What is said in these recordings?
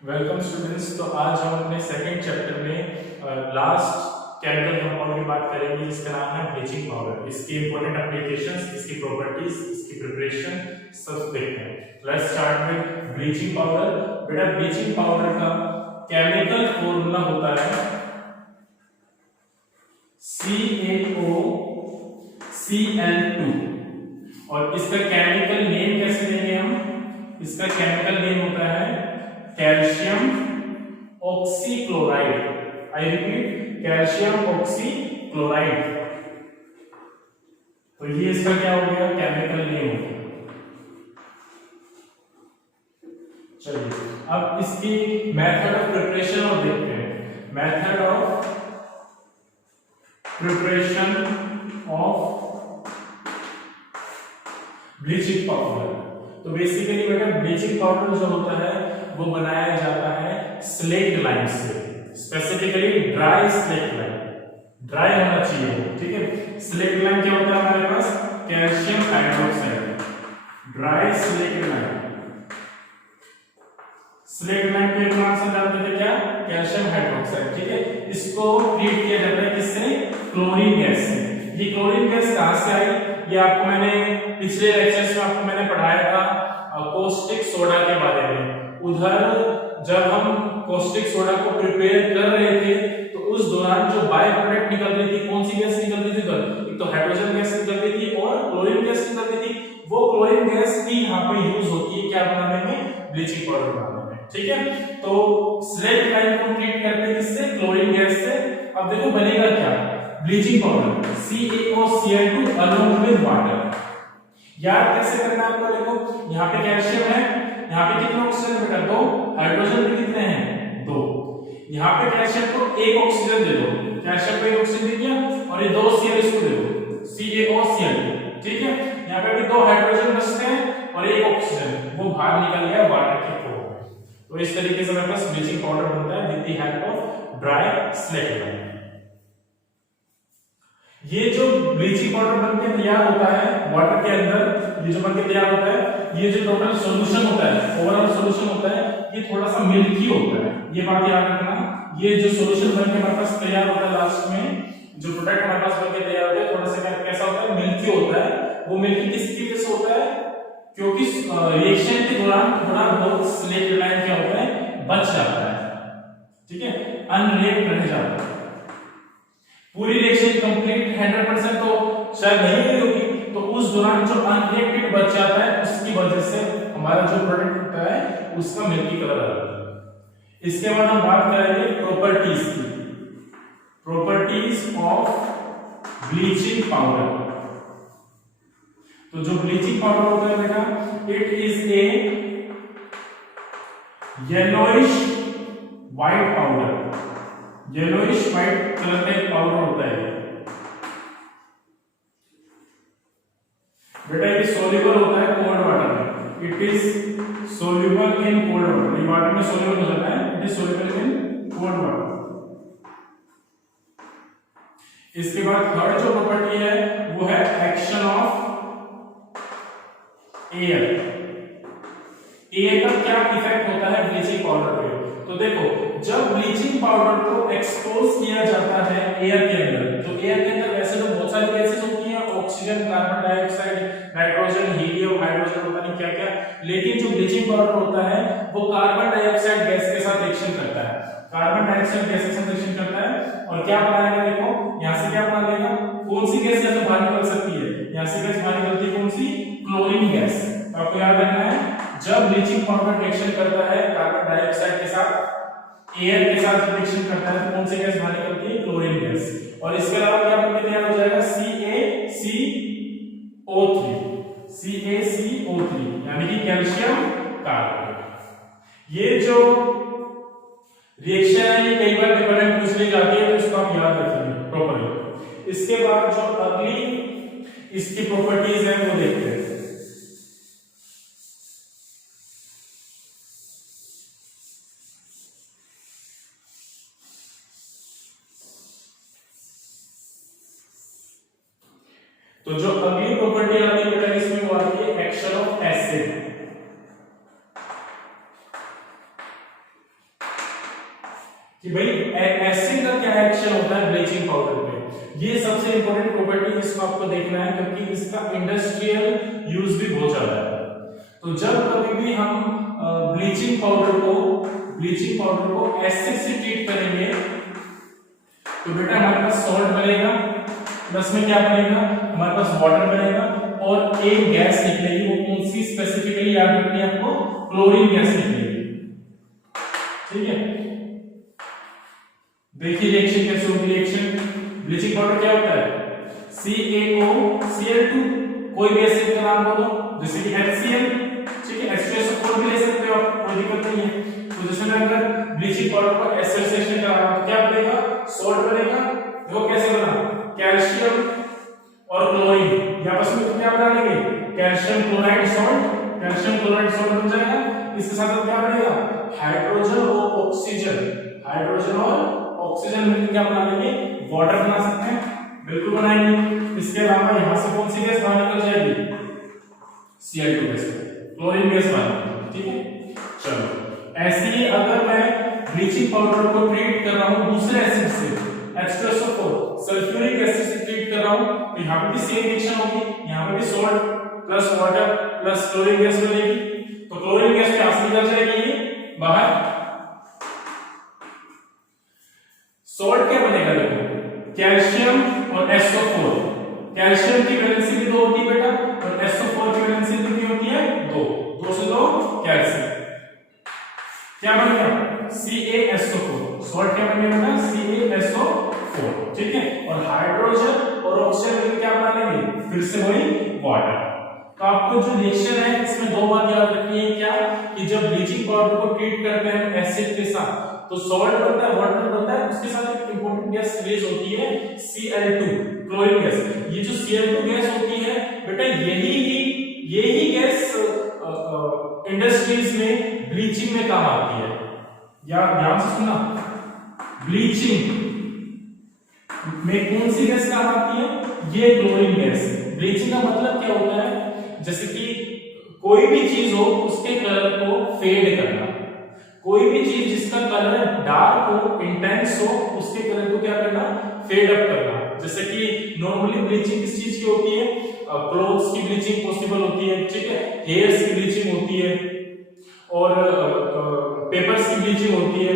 Welcome students. तो आज हम अपने सेकंड चैप्टर में लास्ट केमिकल कंपाउंड की बात करेंगे जिसका नाम है ब्लीचिंग पाउडर। इसकी इंपॉर्टेंट एप्लीकेशंस, इसकी प्रॉपर्टीज, इसकी प्रिपरेशन सब देखते हैं। Let's start with bleaching powder. बेटा ब्लीचिंग पाउडर का केमिकल फॉर्मूला होता है CaOCl2 और इसका केमिकल नेम कैसे देंगे हम? इसका केमिकल नेम होता है calcium oxychloride. I repeat, calcium oxychloride. तो ये इसका क्या हो गया? केमिकल नेम हो गया। चलिए अब इसकी मेथड ऑफ प्रिपरेशन और देखते हैं। Method of preparation of bleaching powder. तो बेसिकली बेटा ब्लीचिंग पाउडर जो होता है वो बनाया जाता है स्लेक्ट लाइम से, specifically dry slaked lime. Dry होना चाहिए, ठीक है। स्लेक्ट लाइम क्या होता है हमारे पास? Calcium hydroxide. Dry slaked lime. Slaked lime को एक नाम से जानते थे क्या? कैल्शियम हाइड्रोक्साइड, ठीक है। इसको ट्रीट किया जाता है किससे? क्लोरीन गैस से। ये क्लोरीन गैस कहां से आई? ये आपको मैंने पिछले लेक्चर्स में आपको मैंने पढ़ाया था कॉस्टिक सोडा के बारे में। उधर जब हम कॉस्टिक सोडा को प्रिपेयर कर रहे थे तो उस दौरान जो बाय प्रोडक्ट निकल रही थी, कौन सी गैस निकल रही थी? एक तो हाइड्रोजन गैस निकल रही थी और क्लोरीन गैस निकल रही थी। वो क्लोरीन गैस भी यहाँ पे यूज होती है क्या बनाने में? ब्लीचिंग पाउडर बनाने में, ठीक है। तो स्लेक्ट लाइम को ट्रीट करते हैं किससे? क्लोरीन गैस से। अब देखो बनेगा क्या? Bleaching powder CaOCl2 along with water। याद कैसे करना है आपको? देखो यहाँ पे कैल्शियम है, यहाँ पे कितने ऑक्सीजन बेटा? 2। हाइड्रोजन भी कितने हैं? 2। यहाँ पे कैल्शियम को एक ऑक्सीजन दे दो, कैल्शियम को एक ऑक्सीजन दे दिया और ये 2 Cl इसको दे दो, CaOCl2, ठीक है। यहाँ पे भी 2 हाइड्रोजन बचते हैं और एक ऑक्सीजन, वो बाहर निकल गया वाटर के फॉर्म में। तो इस तरीके से हमारे पास ब्लीचिंग पाउडर बनता है with the help of dry slaked lime. ये जो ब्लीचिंग पाउडर बनके तैयार होता है वाटर के अंदर, ये जो बनके तैयार होता है, ये जो टोटल सॉल्यूशन होता है, ओवरऑल सॉल्यूशन होता है, ये थोड़ा सा मिल्की होता है। ये बात याद रखना। ये जो सॉल्यूशन बनके हमारे पास तैयार होता है, लास्ट में जो प्रोडक्ट हमारे पास बनके तैयार होता है, थोड़ा सा कैसा होता है? मिल्की होता है। वो मिल्की किसकी वजह से होता है? क्योंकि रिएक्शन के दौरान थोड़ा बहुत स्लेक्ट लाइम क्या होता है? बच जाता है, ठीक है, अनरिएक्ट रह जाता है। पूरी रिएक्शन कंप्लीट 100% तो शायद नहीं हुई होगी, तो उस दौरान जो अनरिएक्टेड बच जाता है उसकी वजह से हमारा जो प्रोडक्ट होता है उसका मिल्की कलर आ जाता है। इसके बाद हम बात करेंगे प्रॉपर्टीज की। Properties of bleaching powder. तो जो ब्लीचिंग पाउडर होता है बेटा, it is a yellowish white powder. Yellowish white colour का एक पाउडर होता है बेटा। ये सोल्यूबल होता है कोल्ड वाटर में। It is soluble in cold water. ये वाटर में सोल्यूबल हो जाता है। It is soluble in cold water. इसके बाद थर्ड जो प्रॉपर्टी है वो है एक्शन ऑफ एयर। एयर का क्या इफेक्ट होता है ब्लीचिंग पाउडर पे? तो देखो जब ब्लीचिंग पाउडर को एक्सपोज किया जाता है एयर के अंदर, तो एयर के अंदर वैसे तो बहुत सारी गैसेस होती हैं, oxygen, carbon dioxide, nitrogen, helium, hydrogen, पता नहीं क्या क्या, लेकिन जो ब्लीचिंग पाउडर होता है वो कार्बन डाइऑक्साइड गैस के साथ रिएक्शन करता है। कार्बन डाइऑक्साइड गैस के साथ रिएक्शन करता है और क्या बनाएगा? देखो यहां से क्या बना देगा? कौन सी गैस यहां से बाहर निकल सकती है? यहां से गैस बाहर निकलती है कौन सी? Chlorine gas. आपको याद रखना है जब ब्लीचिंग पाउडर रिएक्शन करता है कार्बन डाइऑक्साइड के साथ, एयर के साथ रिएक्शन करता है, तो कौन सी गैस बाहर निकलती है? Chlorine gas. और इसके अलावा क्या बनके तैयार हो जाएगा? CaCO3 यानी कि कैल्शियम कार्बोनेट। ये जो रिएक्शन है ये कई बार डिपेंडेंट पूछ ली जाती है, तो इसको आप याद रखिए प्रॉपर्ली। इसके बाद जो अगली इसकी प्रॉपर्टीज है वो देखते हैं। तो जो अगली प्रॉपर्टी आती है बेटा इसमें वो आती है एक्शन ऑफ एसिड। कि भाई एसिड का क्या एक्शन होता है ब्लीचिंग पाउडर पे। ये सबसे इंपॉर्टेंट प्रॉपर्टी जिसको आपको देखना है, क्योंकि इसका इंडस्ट्रियल यूज भी बहुत ज्यादा है। तो जब कभी भी हम ब्लीचिंग पाउडर को एसिड से ट्रीट करेंगे तो बेटा हमारे पास सॉल्ट बनेगा, प्लस में क्या बनेगा, हमारे पास वाटर बनेगा और एक गैस निकलेगी। वो कौन सी स्पेसिफिकली याद रखनी है आपको, क्लोरीन गैस निकलेगी। ठीक है, देखिए रिएक्शन कैसे होगी। रिएक्शन ब्लीचिंग पाउडर क्या होता है, CaOCl2, कोई भी एसिड का नाम बोलो, जैसे कि HCl, ठीक है, H2SO4 भी ले सकते हो आप, कोई दिक्कत नहीं है। तो जैसे मैं अगर ब्लीचिंग पाउडर को एसिड से रिएक्शन करा रहा हूं तो क्या बनेगा, सॉल्ट बनेगा। देखो कैसे बना, कैल्शियम और क्लोरीन ये आपस में क्या बना लेंगे, calcium chloride salt, calcium chloride salt बन जाएगा। इसके साथ क्या बनेगा, हाइड्रोजन और ऑक्सीजन, हाइड्रोजन और ऑक्सीजन मिलकर क्या बना लेंगे, वाटर बना सकते हैं, बिल्कुल बनाएंगे। इसके अलावा यहां से कौन सी गैस बाहर निकल जाएगी, Cl2 गैस, क्लोरीन गैस बाहर। ठीक है, चलो ऐसे ही अगर मैं ब्लीचिंग पाउडर को ट्रीट कर रहा हूं दूसरे एसिड से, H2SO4 सल्फ्यूरिक एसिड से ट्रीट कर रहा हूं, तो यहां पे भी सेम रिएक्शन होगी, यहां पे भी salt plus water plus chlorine gas बनेगी। तो क्लोरीन गैस यहां से निकल जाएगी ये बाहर। सॉल्ट क्या बनेगा, देखो कैल्शियम और SO4, कैल्शियम की वैलेंसी भी 2 होती है बेटा, और SO4 की वैलेंसी कितनी होती है, 2, 2 से 2 कैल्शियम, क्या बन गया CaSO4, सॉल्ट क्या बन गया बेटा CaSO4। ठीक है, और हाइड्रोजन और ऑक्सीजन मिलकर क्या बना लेंगे, फिर से वही वाटर। तो आपको जो रिएक्शन है इसमें 2 बात याद रखनी है, क्या कि जब ब्लीचिंग पाउडर को ट्रीट करते हैं एसिड के साथ तो सॉल्ट बनता है, वाटर बनता है, उसके साथ एक इंपॉर्टेंट गैस रिलीज होती है Cl2, क्लोरीन गैस। ये जो Cl2 गैस होती है बेटा, यही गैस इंडस्ट्रीज में ब्लीचिंग में काम आती है। या ध्यान से सुनना, ब्लीचिंग में कौन सी गैस काम आती है, ये क्लोरीन गैस। ब्लीचिंग का मतलब क्या होता है, जैसे कि कोई भी चीज हो उसके कलर को फेड करना, कोई भी चीज जिसका कलर डार्क हो, इंटेंस हो, उसके कलर को क्या करना, फेड अप करना। जैसे कि नॉर्मली ब्लीचिंग किस चीज की होती है, क्लोथ्स की ब्लीचिंग पॉसिबल होती है, ठीक है, हेयर्स की ब्लीचिंग होती है और पेपर्स की ब्लीचिंग होती है।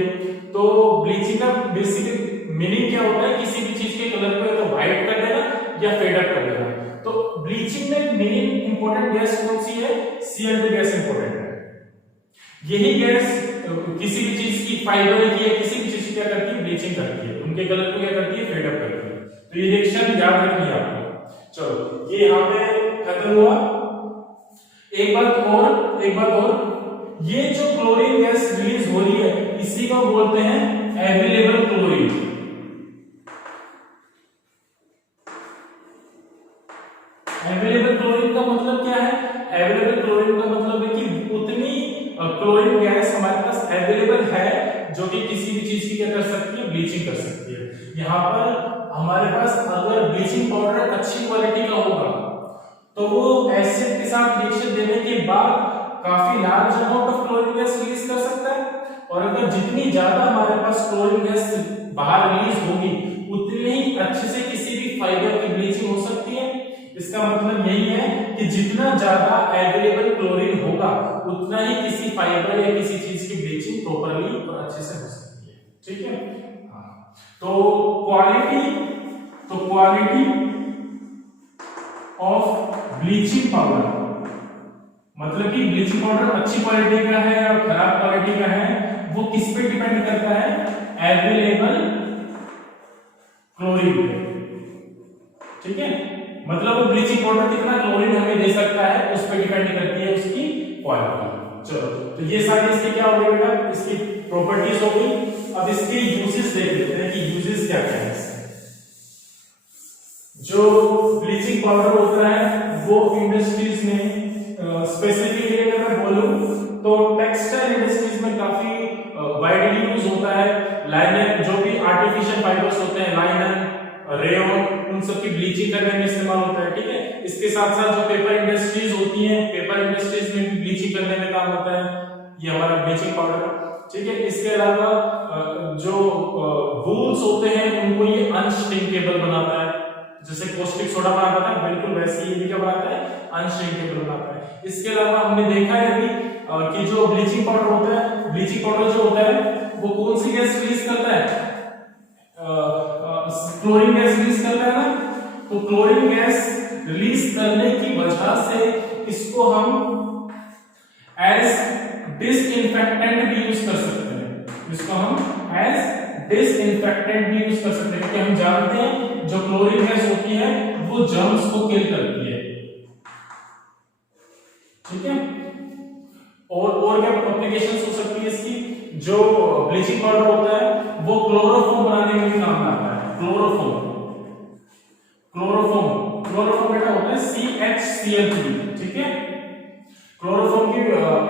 तो ब्लीचिंग का बेसिक मीनिंग क्या होता है, किसी भी चीज के कलर को या तो व्हाइट कर देना या फेड अप कर देना। तो ब्लीचिंग में मेन इंपॉर्टेंट गैस कौन सी है, Cl2 गैस इंपॉर्टेंट है। यही गैस किसी भी चीज की, फाइबर की या किसी भी चीज की क्या करती है, ब्लीचिंग करती है, उनके कलर को क्या करती है, फेड अप करती है। तो ये रिएक्शन याद रखनी है आपको। चलो ये यहाँ पे खत्म हुआ। एक बात और, ये जो क्लोरीन गैस रिलीज हो रही है इसी को बोलते हैं अवेलेबल क्लोरीन। अवेलेबल क्लोरीन का मतलब क्या है, अवेलेबल क्लोरीन का मतलब है कि उतनी क्लोरीन गैस हमारे पास अवेलेबल है जो कि किसी भी चीज की क्या कर सकती है, ब्लीचिंग कर सकती है। यहाँ पर हमारे पास अगर ब्लीचिंग पाउडर अच्छी क्वालिटी का होगा तो वो एसिड के साथ रिएक्शन देने के बाद काफी large amount of chlorine gas release कर सकता है, और अगर जितनी ज्यादा हमारे पास क्लोरीन गैस बाहर रिलीज होगी उतनी ही अच्छे से किसी भी फाइबर की ब्लीचिंग हो सकती है। इसका मतलब यही है कि जितना ज्यादा अवेलेबल क्लोरीन होगा उतना ही किसी फाइबर या किसी चीज की ब्लीचिंग प्रॉपर्ली और अच्छे से हो सकती है। ठीक है, हाँ। तो क्वालिटी ऑफ ब्लीचिंग पाउडर, मतलब कि ब्लीचिंग पाउडर अच्छी क्वालिटी का है या खराब क्वालिटी का है, वो किस पे डिपेंड करता है, अवेलेबल क्लोरीन पे। ठीक है, मतलब वो ब्लीचिंग पाउडर कितना क्लोरीन हमें दे सकता है उस पे डिपेंड करती है उसकी क्वालिटी। चलो, तो ये सारी इसके क्या हो गए बेटा, इसकी प्रॉपर्टीज हो गई। अब इसके यूजेस देख लेते हैं कि यूजेस क्या क्या है इसके। जो ब्लीचिंग पाउडर होता है वो इंडस्ट्रीज में स्पेसिफिकली अगर मैं बोलूं तो टेक्सटाइल इंडस्ट्रीज में काफी वाइडली यूज होता है। लाइनन, जो भी आर्टिफिशियल फाइबर्स होते हैं, लाइनन, रेयन, उन सब की ब्लीचिंग करने में इस्तेमाल होता है। ठीक है, इसके साथ साथ जो पेपर इंडस्ट्रीज होती हैं, पेपर इंडस्ट्रीज में भी ब्लीचिंग करने में काम होता है ये हमारा ब्लीचिंग पाउडर। ठीक है, इसके अलावा जो वूल्स होते हैं उनको ये अनश्रिंकेबल बनाता है, जैसे कॉस्टिक सोडा बनाता है बिल्कुल वैसे ये भी क्या बनाता है, अनश्रिंकेबल बनाता है। इसके अलावा हमने देखा है अभी कि जो ब्लीचिंग पाउडर होता है, ब्लीचिंग पाउडर जो होता है वो कौन सी गैस रिलीज करता है, क्लोरीन गैस रिलीज करता है ना। तो क्लोरीन गैस रिलीज करने की वजह से इसको हम एज डिसइंफेक्टेंट भी यूज कर सकते हैं, इसको हम एज डिसइंफेक्टेंट भी यूज कर सकते हैं, क्योंकि हम जानते हैं जो क्लोरीन गैस होती है वो जर्म्स को किल करती है, ठीक है। और क्या एप्लीकेशंस हो सकती है इसकी, जो ब्लीचिंग पाउडर होता है वो क्लोरोफॉर्म बनाने में भी काम आता है, क्लोरोफॉर्म बेटा होता है CHCl3, ठीक है। क्लोरोफॉर्म की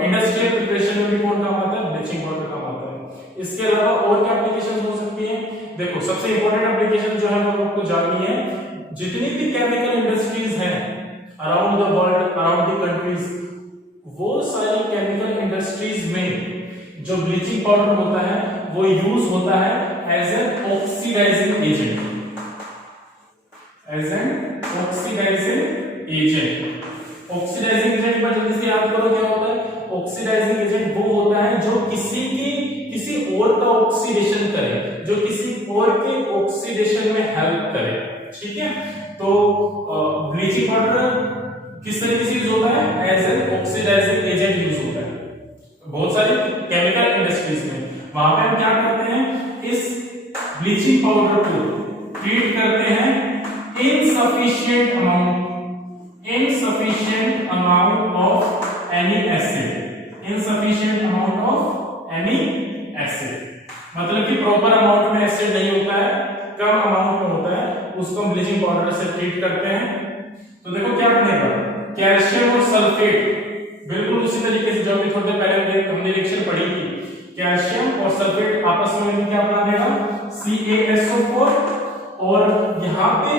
इंडस्ट्रियल प्रिपरेशन में भी कौन काम आता है, ब्लीचिंग पाउडर काम आता है। इसके अलावा और क्या एप्लीकेशन हो सकती है, देखो सबसे इंपॉर्टेंट एप्लीकेशन जो है वो आपको जाननी है, जितनी भी केमिकल इंडस्ट्रीज हैं around the world, around the countries, वो सारी केमिकल इंडस्ट्रीज में जो ब्लीचिंग पाउडर होता है वो यूज होता है as an oxidising agent, as an oxidising agent. Oxidising agent पर जल्दी से याद करो क्या होता है, ऑक्सीडाइजिंग एजेंट वो होता है जो किसी और का ऑक्सीडेशन करे, जो किसी और के ऑक्सीडेशन में हेल्प करे, ठीक है। तो ब्लीचिंग पाउडर किस तरीके से यूज होता है, as an oxidising agent use होता है बहुत सारी केमिकल इंडस्ट्रीज में। वहां पे हम क्या करते हैं, इस ब्लीचिंग पाउडर को ट्रीट करते हैं insufficient amount of any acid, मतलब कि प्रॉपर अमाउंट में एसिड नहीं होता है, कम अमाउंट में होता है, उसको हम ब्लीचिंग पाउडर से ट्रीट करते हैं। तो देखो क्या बनेगा, कैल्शियम और सल्फेट बिल्कुल उसी तरीके से जो अभी थोड़ी देर पहले हमने रिएक्शन पढ़ी थी, कैल्शियम और सल्फेट आपस में मिलकर क्या बना देगा, CaSO4, और यहाँ पे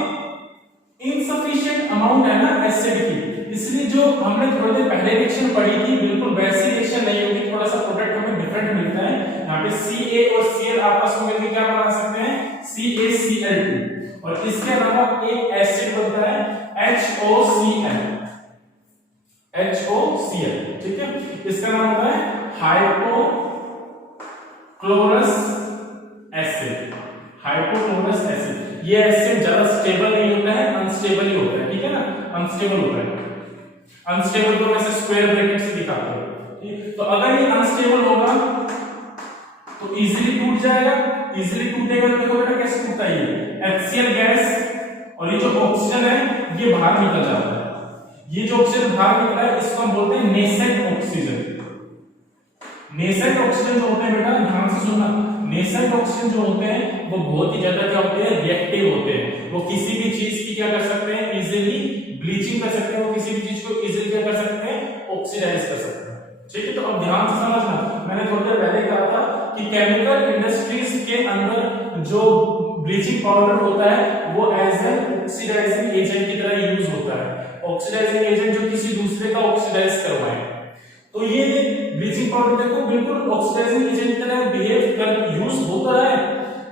इनसफिशिएंट अमाउंट है ना एसिड की, इसलिए जो हमने थोड़ी देर पहले रिएक्शन पढ़ी थी बिल्कुल वैसी रिएक्शन नहीं होगी, थोड़ा सा प्रोडक्ट हमें डिफरेंट मिलता है। यहाँ पे Ca और Cl आपस में मिलकर क्या बना सकते हैं, CaCl2, और इसके अलावा एक एसिड बनता है HOCl, ठीक है। इसका नाम होता है हाइपोक्लोरस एसिड। ये एसिड ज्यादा स्टेबल नहीं होता है, अनस्टेबल ही होता है, ठीक है ना, अनस्टेबल होता है। अनस्टेबल को वैसे स्क्वायर ब्रैकेट से दिखाते हैं, ठीक। तो अगर ये अनस्टेबल होगा तो इजीली टूट जाएगा, इजीली टूटेगा तो देखो बेटा कैसे टूटता है, ये HCl गैस और ये जो ऑक्सीजन है ये बाहर निकल जाता है, ये जो ऑक्सीजन बाहर निकला है इसको हम बोलते हैं नेसेंट ऑक्सीजन। नेसेंट ऑक्सीजन जो होते हैं बेटा ध्यान से सुनना, नेसेंट ऑक्सीजन जो होते हैं वो बहुत ही ज्यादा क्या होते हैं, रिएक्टिव होते हैं, वो किसी भी चीज की क्या कर सकते हैं, इजीली ब्लीचिंग कर सकते हैं, वो किसी भी चीज को इजीली क्या कर सकते हैं, ऑक्सीडाइज कर सकते हैं, ठीक है। तो अब ध्यान से समझना, मैंने थोड़ी देर पहले कहा था कि केमिकल इंडस्ट्रीज के अंदर जो ब्लीचिंग पाउडर होता है वो एज एन ऑक्सीडाइजिंग एजेंट की तरह यूज होता है, ऑक्सीडाइजिंग एजेंट जो किसी दूसरे का ऑक्सीडाइज करवाए। तो ये ब्लीचिंग पाउडर देखो बिल्कुल ऑक्सीडाइजिंग एजेंट की तरह बिहेव कर यूज होता है,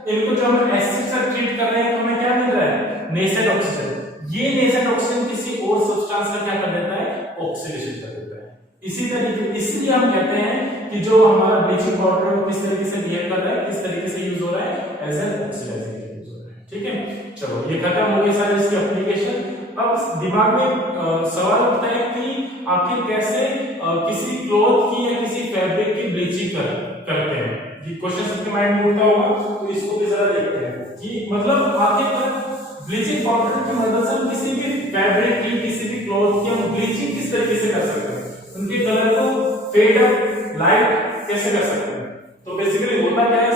इनको जो हम एसिड से ट्रीट कर रहे हैं तो हमें क्या मिल रहा है, नेसेंट ऑक्सीजन। ये नेसेंट ऑक्सीजन किसी और सब्सटेंस का क्या कर देता है, ऑक्सीडेशन कर देता है। इसी तरीके इसलिए हम कहते हैं कि जो हमारा ब्लीचिंग पाउडर है वो किस तरीके से बिहेव कर रहा है, किस तरीके से यूज हो रहा है, as an oxidising agent use हो रहा है, ठीक है। चलो ये खत्म हो गई सारी इसकी एप्लीकेशन। अब दिमाग में सवाल उठता है कि आखिर कैसे किसी क्लॉथ की या किसी फैब्रिक की ब्लीचिंग करते हैं, ये क्वेश्चन सबके माइंड में उठता होगा, तो इसको भी जरा देखते हैं कि मतलब आखिर ब्लीचिंग पाउडर की मदद से हम किसी भी फैब्रिक की, किसी भी क्लॉथ की हम ब्लीचिंग किस तरीके से कर सकते हैं, उनके कलर को फेड अप लाइट कैसे कर सकते हैं। तो बेसिकली होता क्या है,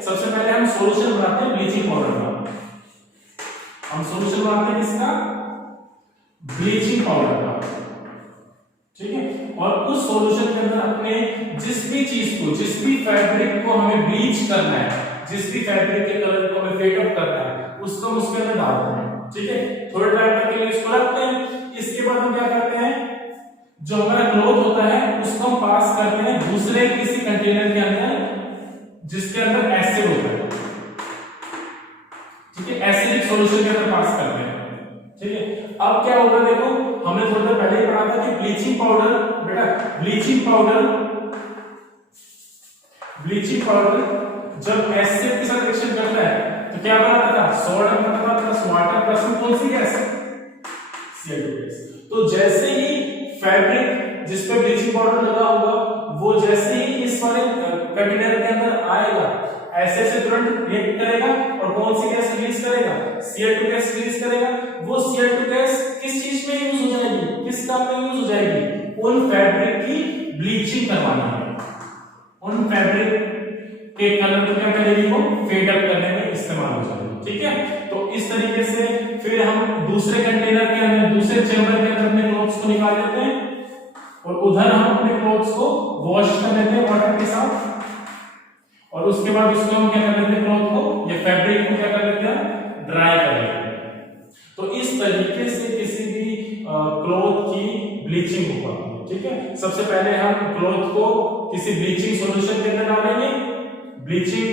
सबसे पहले हम सॉल्यूशन बनाते हैं ब्लीचिंग पाउडर का, हम सॉल्यूशन बनाते हैं किसका, ब्लीचिंग पाउडर का, ठीक है। और उस सॉल्यूशन के अंदर अपने जिस भी चीज को, जिस भी फैब्रिक को हमें ब्लीच करना है, जिस भी फैब्रिक के कलर को हमें फेड अप करना है, उसको हम उसके अंदर डालते हैं, ठीक है। थोड़े टाइम तक के लिए इसको रखते हैं, इसके बाद हम क्या करते हैं, जो हमारा क्लॉथ होता है उसको हम पास करते हैं दूसरे किसी कंटेनर के अंदर, जिसके अंदर एसिड होता है, ठीक है, एसिडिक सॉल्यूशन के अंदर पास करते हैं, ठीक है। अब क्या होगा देखो, हमने थोड़ी देर पहले ही पढ़ा था कि ब्लीचिंग पाउडर, बेटा ब्लीचिंग पाउडर जब एसिड के साथ रिएक्शन करता है तो क्या बनाता था, सोडा बनता था प्लस वाटर प्लस कौन सी गैस, CO2 गैस। तो जैसे ही फैब्रिक जिस पे ब्लीचिंग पाउडर लगा होगा वो जैसे ही इस वाले कंटेनर के अंदर आएगा ऐसे से तुरंत रिएक्ट करेगा और कौन सी गैस रिलीज करेगा, CO2 गैस रिलीज करेगा। वो CO2 गैस किस चीज में यूज हो जाएगी, किस काम में यूज हो जाएगी, उन फैब्रिक की ब्लीचिंग करवाने में, उन फैब्रिक के कलर को क्या करेगी, वो फेड अप करने में इस्तेमाल हो जाएगी, ठीक है। तो इस तरीके से फिर हम दूसरे कंटेनर के अंदर, दूसरे चैम्बर के अंदर अपने क्लोथ्स को निकाल लेते हैं और उधर हम अपने क्लोथ्स को वॉश कर लेते हैं वाटर के साथ और उसके बाद उसको हम क्या कर लेते हैं, क्लॉथ को या फैब्रिक को क्या कर लेते हैं, ड्राई कर लेते हैं। तो इस तरीके से किसी भी क्लॉथ की ब्लीचिंग हो पाती है, ठीक है। सबसे पहले हम क्लॉथ को किसी ब्लीचिंग सॉल्यूशन के अंदर डालेंगे, ब्लीचिंग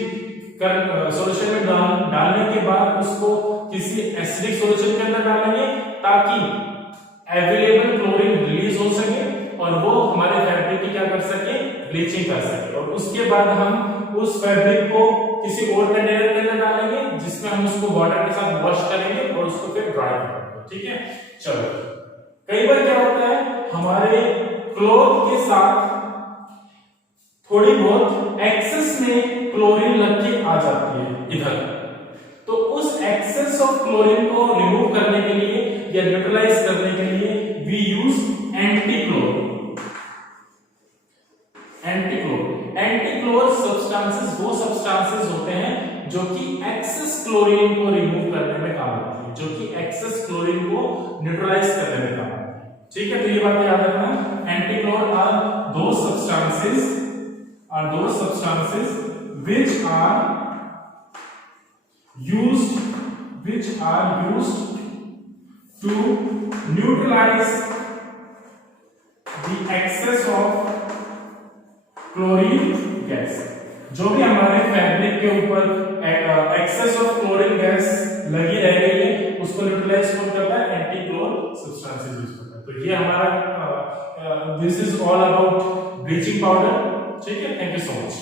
सॉल्यूशन में डालने के बाद उसको किसी एसिडिक सॉल्यूशन के अंदर डालेंगे ताकि अवेलेबल क्लोरीन रिलीज हो सके और वो हमारे फैब्रिक की क्या कर सके, ब्लीचिंग कर सके। और उसके बाद हम उस फैब्रिक को किसी और कंटेनर के अंदर डालेंगे जिसमें हम उसको वाटर के साथ वॉश करेंगे और उसको फिर ड्राई करेंगे, ठीक है। चलो, कई बार क्या होता है, हमारे क्लॉथ के साथ थोड़ी बहुत एक्सेस में क्लोरीन लग के आ जाती है इधर, तो उस एक्सेस ऑफ क्लोरीन को रिमूव करने के लिए या न्यूट्रलाइज करने के लिए वी यूज एंटीक्लोर। एंटीक्लोर सब्सटेंसेस वो सब्सटेंसेस होते हैं जो कि एक्सेस क्लोरीन को रिमूव करने में काम आती है, जो कि एक्सेस क्लोरीन को न्यूट्रलाइज करने में काम आती है, ठीक है। तो ये बात याद रखना, एंटीक्लोर आर दो substances which are used to neutralize the excess of chlorine gas। जो भी हमारे फैब्रिक के ऊपर एक्सेस ऑफ क्लोरीन गैस लगी रह गई है उसको न्यूट्रलाइज कौन करता है, एंटीक्लोर सब्सटेंसेस यूज करता है। तो ये हमारा this is all about bleaching powder, ठीक है। Thank you so much.